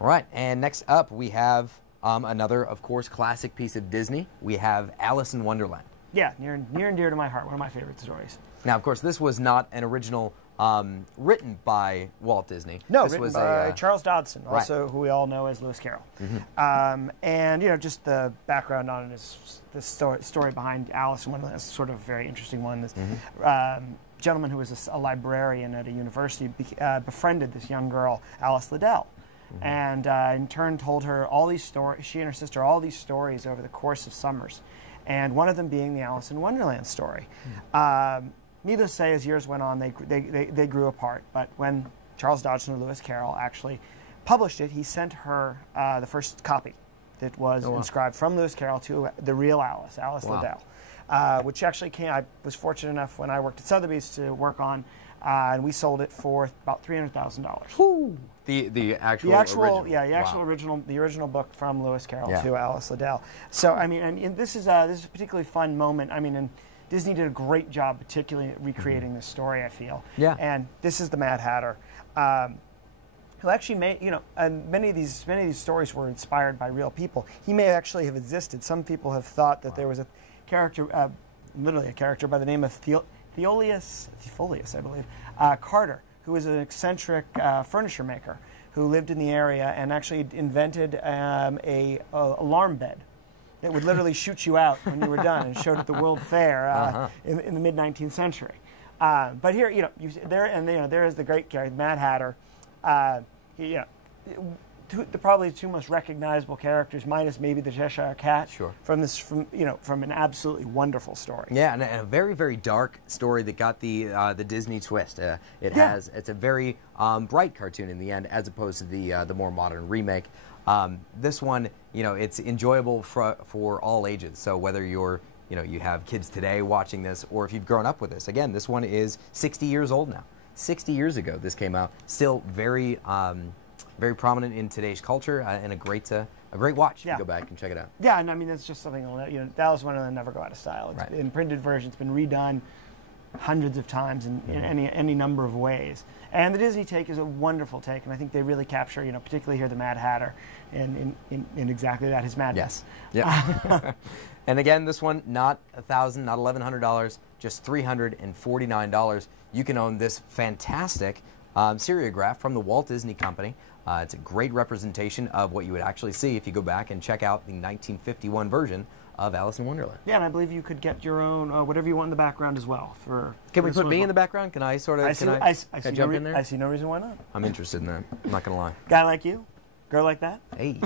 All right, and next up we have another, of course, classic piece of Disney. We have Alice in Wonderland. Yeah, near and dear to my heart. One of my favorite stories. Now, of course, this was not an original written by Walt Disney. No, this written was by Charles Dodson, right. also who we all know as Lewis Carroll. And just the background on it is the story behind Alice in Wonderland is sort of a very interesting one. This gentleman who was a librarian at a university befriended this young girl, Alice Liddell. And in turn told her all these stories, she and her sister, all these stories over the course of summers. And one of them being the Alice in Wonderland story. Needless to say, as years went on, they grew apart. But when Charles Dodson or Lewis Carroll actually published it, he sent her the first copy that was inscribed from Lewis Carroll to the real Alice, Liddell, which actually came. I was fortunate enough when I worked at Sotheby's to work on, and we sold it for about $300,000. The actual original. Yeah, the actual original, the original book from Lewis Carroll to Alice Liddell. So I mean, and this is a particularly fun moment. I mean, and Disney did a great job, particularly recreating this story, I feel. Yeah. And this is the Mad Hatter, who actually made, and many of these stories were inspired by real people. He may actually have existed. Some people have thought that there was a character, literally a character by the name of Theolius, I believe, Carter, who was an eccentric furniture maker who lived in the area and actually invented a alarm bed that would literally shoot you out when you were done, and showed at the World Fair in the mid-19th century. But here, there is the great character, Mad Hatter. Probably the two most recognizable characters, minus maybe the Cheshire Cat, from an absolutely wonderful story. Yeah, and a very, very dark story that got the Disney twist. It's a very bright cartoon in the end, as opposed to the more modern remake. This one, it's enjoyable for all ages. So whether you have kids today watching this, or if you've grown up with this, again, this one is 60 years old now. 60 years ago this came out, still very very prominent in today's culture, and a great watch. You go back and check it out. Yeah, and I mean, it's just something Alice in Wonderland never go out of style. It's in printed version, it's been redone hundreds of times in any number of ways. And the Disney take is a wonderful take, and I think they really capture, particularly here, the Mad Hatter in exactly that, his madness. Yes. Yeah. And again, this one, not $1,000, not $1,100, just $349. You can own this fantastic serigraph from the Walt Disney Company. It's a great representation of what you would actually see if you go back and check out the 1951 version of Alice in Wonderland. Yeah, and I believe you could get your own whatever you want in the background as well. Can we put me in the background? Can I sort of? I jump in there? I see no reason why not. I'm interested in that. I'm not gonna lie. Guy like you, girl like that. Hey.